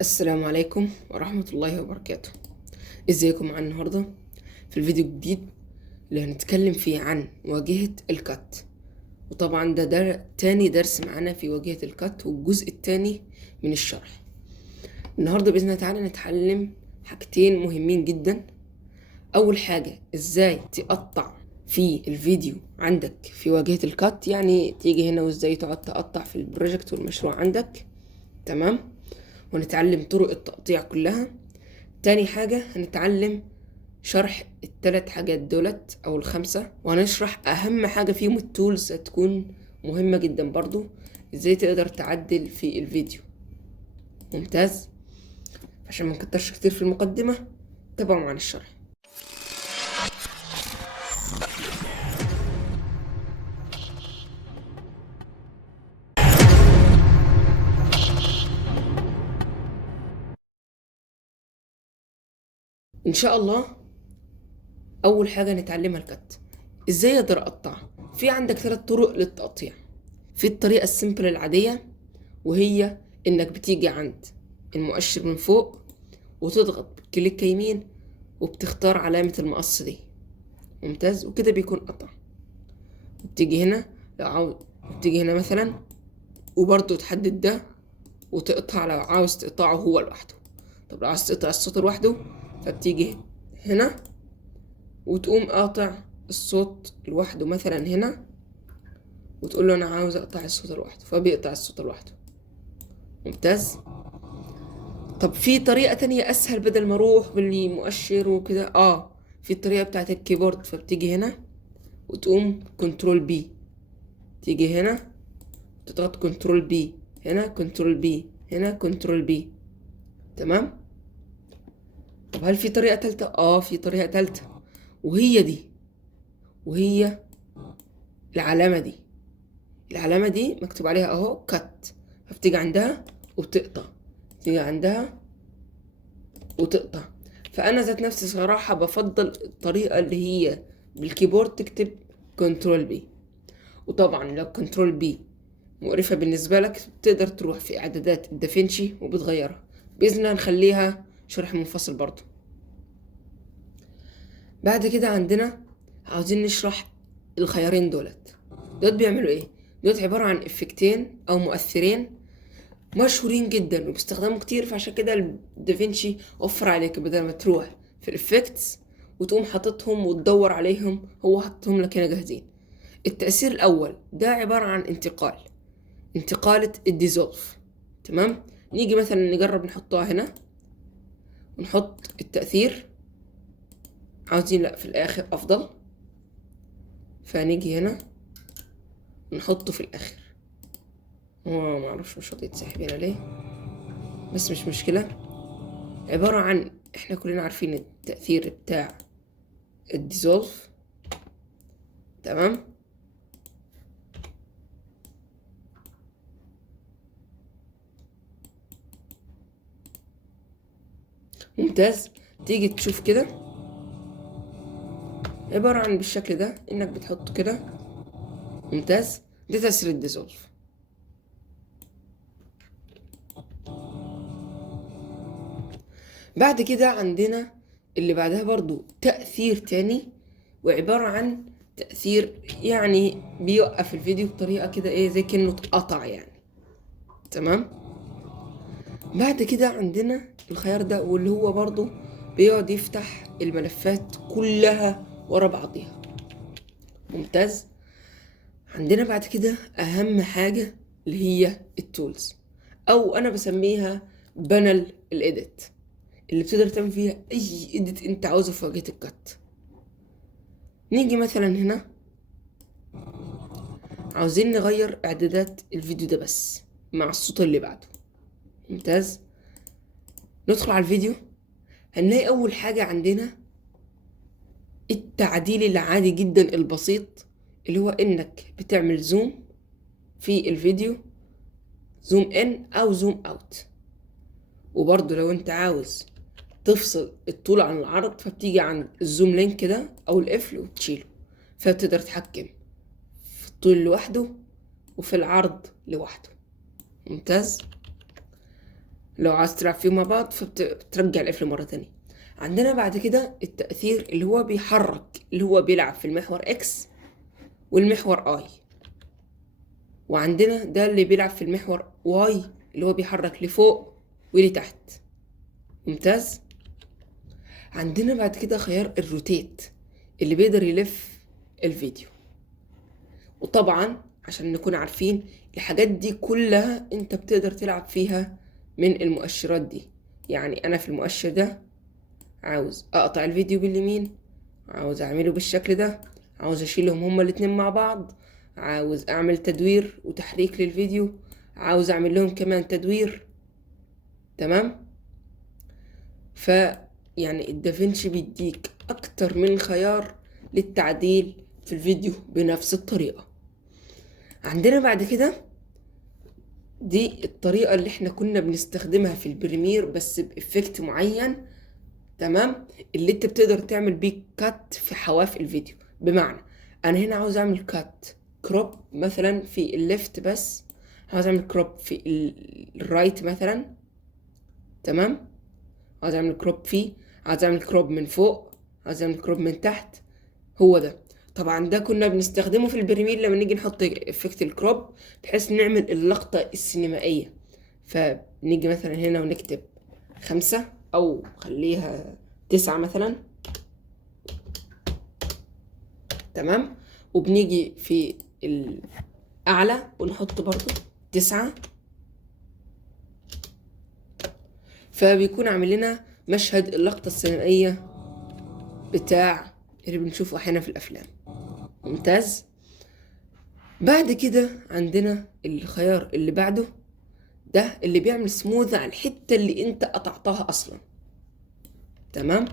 السلام عليكم ورحمة الله وبركاته. ازيكم معانا النهاردة في الفيديو الجديد اللي هنتكلم فيه عن واجهة الكات. وطبعا ده تاني درس معانا في واجهة الكات والجزء التاني من الشرح. النهاردة بإذن الله تعالى نتعلم حاجتين مهمين جدا. أول حاجة ازاي تقطع في الفيديو عندك في واجهة الكات، يعني تيجي هنا وازاي تقعد تقطع في البروجكت والمشروع عندك. تمام. ونتعلم طرق التقطيع كلها. تاني حاجة هنتعلم شرح الثلاث حاجات دولت أو الخمسة، وهنشرح أهم حاجة فيهم التولز هتكون مهمة جدا برضو، ازاي تقدر تعدل في الفيديو. ممتاز. عشان ما نكترش كتير في المقدمة، تابعوا معنا الشرح. إن شاء الله أول حاجة نتعلمها الكت. ازاي اقدر اقطع؟ في عندك ثلاث طرق للتقطيع. في الطريقة السيمبل العادية، وهي انك بتيجي عند المؤشر من فوق وتضغط كليك يمين وبتختار علامة المقص دي. ممتاز. وكده بيكون قطع. بتيجي هنا لو عاوز، بتيجي هنا مثلا وبرضه تحدد ده وتقطع لو عاوز تقطعه هو لوحده. طب لو عاوز تقطع الصوت لوحده فبتيجي هنا وتقوم قاطع الصوت لوحده مثلا هنا، وتقول له انا عاوز اقطع الصوت لوحده فبيقطع الصوت لوحده. ممتاز. طب في طريقة تانية اسهل، بدل ما اروح بالمؤشر وكده في الطريقة بتاعت الكيبورد. فبتيجي هنا وتقوم كنترول بي، تيجي هنا تضغط كنترول بي، هنا كنترول بي، هنا كنترول بي. تمام. طب هل في طريقة تالتة؟ في طريقة تالتة، وهي دي، وهي العلامة دي. العلامة دي مكتوب عليها اهو كات، فبتيجي عندها وبتقطع، تيجي عندها وتقطع. فانا ذات نفسي صراحة بفضل الطريقة اللي هي بالكيبورد تكتب كنترول بي. وطبعا لو كنترول بي مقرفة بالنسبة لك تقدر تروح في اعدادات الدافنشي وبتغيرها. بإذن الله نخليها شرح منفصل برضو. بعد كده عندنا عاوزين نشرح الخيارين دولت بيعملوا ايه. دولت عبارة عن افكتين او مؤثرين مشهورين جدا وبيستخدموا كتير، فعشان كده الدافنشي وفر عليك بدل ما تروح في الافكتس وتقوم حاططهم وتدور عليهم، هو حطهم لك هنا جاهزين. التأثير الأول ده عبارة عن انتقالة الديزولف. تمام. نيجي مثلا نجرب نحطها هنا ونحط التأثير، عاوزين لا في الآخر أفضل، فنيجي هنا نحطه في الآخر. هو معرفش مش راضي يتسحب هنا ليه، بس مش مشكلة. عبارة عن احنا كلنا عارفين التأثير بتاع الديزولف. تمام. ممتاز. تيجي تشوف كده عبارة عن بالشكل ده، انك بتحطه كده. ممتاز. ده تأثير الديزولف. بعد كده عندنا اللي بعدها برضو تأثير تاني، وعبارة عن تأثير يعني بيوقف الفيديو بطريقة كده ايه زي كأنه اتقطع يعني. تمام. بعد كده عندنا الخيار ده، واللي هو برضو بيقعد يفتح الملفات كلها ورا بعضها. ممتاز. عندنا بعد كده اهم حاجة اللي هي التولز، او انا بسميها بانل الاديت، اللي بتقدر تعمل فيها اي اديت انت عاوزه في واجهة الكات. نيجي مثلا هنا عاوزين نغير اعدادات الفيديو ده بس مع الصوت اللي بعده. ممتاز. ندخل على الفيديو، هنلاقي اول حاجة عندنا التعديل العادي جدا البسيط، اللي هو انك بتعمل زوم في الفيديو، زوم ان او زوم اوت. وبرضه لو انت عاوز تفصل الطول عن العرض فبتيجي عند الزوم لينك ده او القفل وتشيله، فبتقدر تتحكم في الطول لوحده وفي العرض لوحده. ممتاز. لو عايز تلعب فيهم مع بعض فبترجع القفل مرة تانية. عندنا بعد كده التأثير اللي هو بيحرك، اللي هو بيلعب في المحور اكس والمحور اي، وعندنا ده اللي بيلعب في المحور واي اللي هو بيحرك لفوق ولتحت. ممتاز. عندنا بعد كده خيار الروتيت اللي بيقدر يلف الفيديو. وطبعا عشان نكون عارفين الحاجات دي كلها انت بتقدر تلعب فيها من المؤشرات دي. يعني انا في المؤشر ده عاوز اقطع الفيديو باليمين، عاوز اعمله بالشكل ده، عاوز اشيلهم هما الاتنين مع بعض، عاوز اعمل تدوير وتحريك للفيديو، عاوز اعمل لهم كمان تدوير. تمام. يعني الدافنشي بيديك اكتر من خيار للتعديل في الفيديو بنفس الطريقة. عندنا بعد كده دي الطريقة اللي احنا كنا بنستخدمها في البريمير بس بإفكت معين. تمام. اللي انت بتقدر تعمل بيه كات في حواف الفيديو. بمعنى انا هنا عاوز اعمل كات كروب مثلا في الليفت، بس عاوز اعمل كروب في الرايت مثلا. تمام. عاوز اعمل كروب فيه، عاوز اعمل كروب من فوق، عاوز اعمل كروب من تحت. هو ده. طبعا ده كنا بنستخدمه في البريمير لما نيجي نحط افكت الكروب بحيث نعمل اللقطة السينمائية. فنيجي مثلا هنا ونكتب 5 او خليها 9 مثلا. تمام. وبنيجي في الأعلى ونحط برضو 9. فبيكون عامل لنا مشهد اللقطة السينمائية بتاع اللي بنشوفه أحيانا في الأفلام. ممتاز. بعد كده عندنا الخيار اللي بعده، ده اللي بيعمل سموث على الحتة اللي انت قطعتها أصلا. تمام.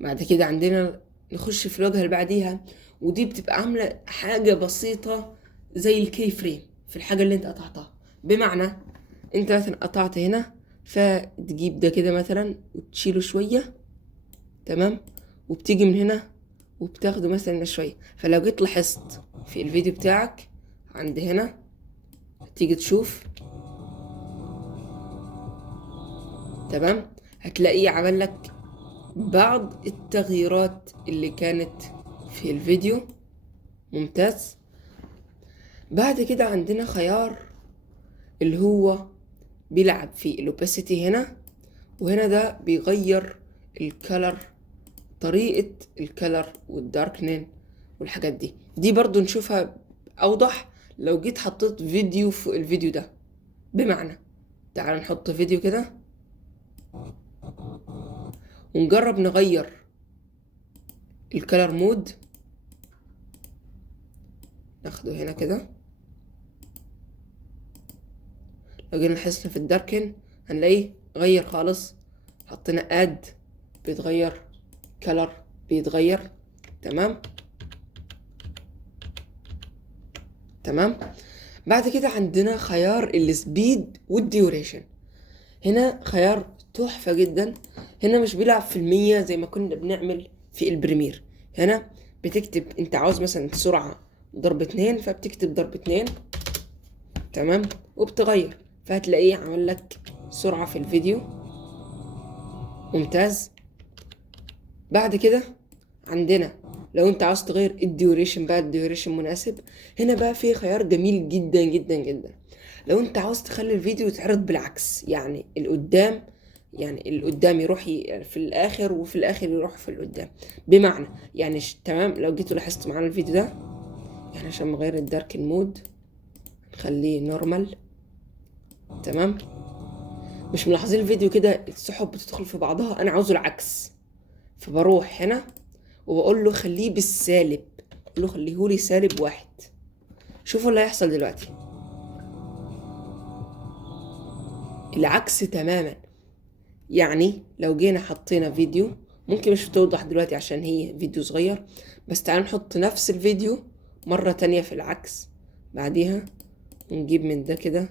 بعد كده عندنا نخش في الواجهة اللي بعديها، ودي بتبقى عاملة حاجة بسيطة زي الكي فريم في الحاجة اللي انت قطعتها. بمعنى انت مثلا قطعت هنا، فتجيب ده كده مثلا وتشيله شوية. تمام. وبتيجي من هنا وبتاخده مثلا شوية. فلو جيت لاحظت في الفيديو بتاعك عند هنا تيجي تشوف، تمام، هتلاقيه عمل لك بعض التغييرات اللي كانت في الفيديو. ممتاز. بعد كده عندنا خيار اللي هو بيلعب في الاوباسيتي هنا وهنا، ده بيغير الكلر، طريقة الكلر والداركنين والحاجات دي برضو نشوفها اوضح لو جيت حطيت فيديو في الفيديو ده. بمعنى تعال نحط فيديو كده ونجرب نغير الكلر مود. ناخده هنا كده، لو جينا لاحظنا في الداركن هنلاقيه غير خالص. حطينا اد بيتغير، كلر بيتغير. تمام. تمام. بعد كده عندنا خيار السبيد والديوريشن. هنا خيار تحفة جدا. هنا مش بيلعب في 100 زي ما كنا بنعمل في البريمير. هنا بتكتب انت عاوز مثلا سرعة ضرب 2 فبتكتب ضرب 2. تمام. وبتغير فهتلاقيه عمل لك سرعة في الفيديو. ممتاز. بعد كده عندنا لو انت عاوز تغير الديوريشن بقى، الديوريشن مناسب. هنا بقى في خيار جميل جدا جدا جدا. لو انت عاوز تخلي الفيديو يتعرض بالعكس، يعني القدام، يعني القدام يروح في الاخر وفي الاخر يروح في القدام. بمعنى يعني تمام. لو جيتوا لاحظت معانا الفيديو ده، يعني عشان نغير الدارك مود نخليه نورمال. تمام. مش ملاحظين الفيديو كده السحب بتدخل في بعضها؟ انا عاوزه العكس. فبروح هنا وبقول له خليه بالسالب، بقول له خليهولي -1. شوفوا اللي هيحصل دلوقتي، العكس تماما. يعني لو جينا حطينا فيديو، ممكن مش بتوضح دلوقتي عشان هي فيديو صغير، بس تعالوا نحط نفس الفيديو مرة تانية في العكس بعديها، ونجيب من ده كده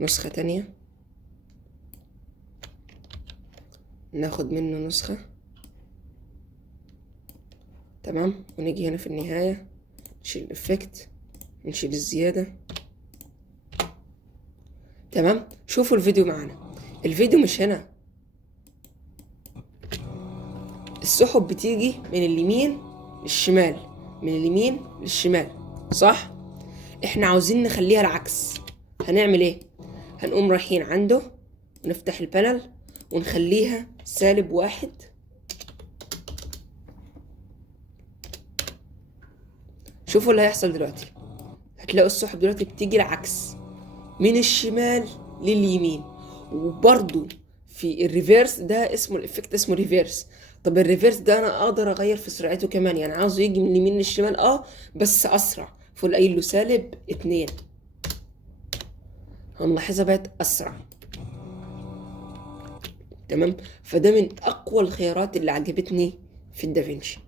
نسخة تانية، ناخد منه نسخة. تمام. ونيجي هنا في النهاية نشيل الإفكت، نشيل الزيادة. تمام. شوفوا الفيديو معانا. الفيديو مش هنا، السحب بتيجي من اليمين للشمال، من اليمين للشمال، صح؟ احنا عاوزين نخليها العكس. هنعمل ايه؟ هنقوم رايحين عنده ونفتح البانل ونخليها -1. شوفوا اللي هيحصل دلوقتي. هتلاقوا السحب دلوقتي بتيجي العكس، من الشمال لليمين. وبرضو في الريفيرس ده اسمه الافكت، اسمه ريفيرس. طب الريفيرس ده انا اقدر اغير في سرعته كمان، يعني عاوزه يجي من اليمين للشمال بس اسرع، فقول قايل له -2. هنلاحظها بقت اسرع. تمام. فده من اقوى الخيارات اللي عجبتني في الدافنشي.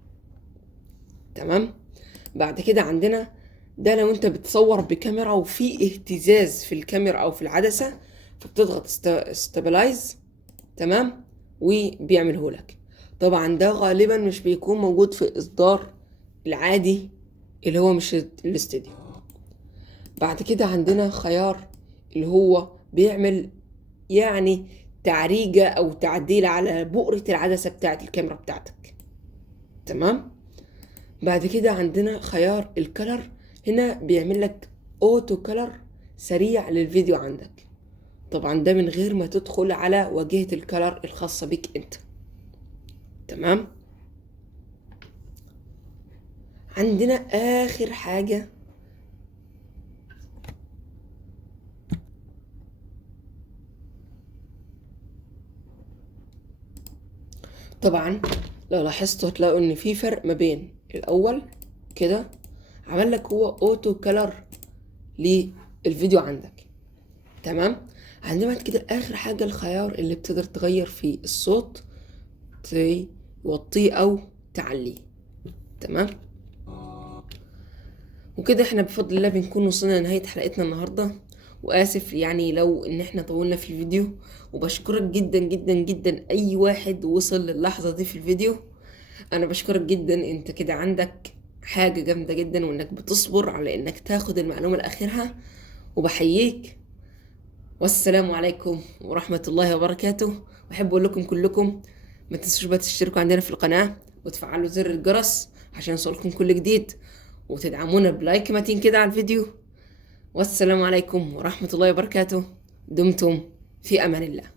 تمام. بعد كده عندنا ده لو انت بتصور بكاميرا وفي اهتزاز في الكاميرا او في العدسة، فبتضغط استابلايز. تمام. وبيعمله لك. طبعا ده غالبا مش بيكون موجود في الاصدار العادي اللي هو مش الاستوديو. بعد كده عندنا خيار اللي هو بيعمل يعني تعريجة او تعديل على بؤرة العدسة بتاعت الكاميرا بتاعتك. تمام. بعد كده عندنا خيار الكلر. هنا بيعمل لك اوتو كلر سريع للفيديو عندك. طبعا ده من غير ما تدخل على واجهة الكلر الخاصة بك انت. تمام. عندنا اخر حاجة طبعا لو لاحظتوا هتلاقوا ان في فرق ما بين الاول كده عمل لك هو اوتو كلر للفيديو عندك. تمام. عندنا بعد كده اخر حاجة الخيار اللي بتقدر تغير فيه الصوت، توطيه او تعليه. تمام. وكده احنا بفضل الله بنكون وصلنا لنهاية حلقتنا النهاردة. واسف يعني لو ان احنا طولنا في الفيديو، وبشكرك جدا جدا جدا اي واحد وصل للحظة دي في الفيديو. انا بشكرك جدا، انت كده عندك حاجة جامدة جدا، وانك بتصبر على انك تاخد المعلومة لاخرها، وبحييك. والسلام عليكم ورحمة الله وبركاته. واحب اقول لكم كلكم ما تنسوش بقى تشتركوا عندنا في القناة وتفعلوا زر الجرس عشان يوصلكم كل جديد، وتدعمونا بلايك متين كده على الفيديو. والسلام عليكم ورحمة الله وبركاته. دمتم في امان الله.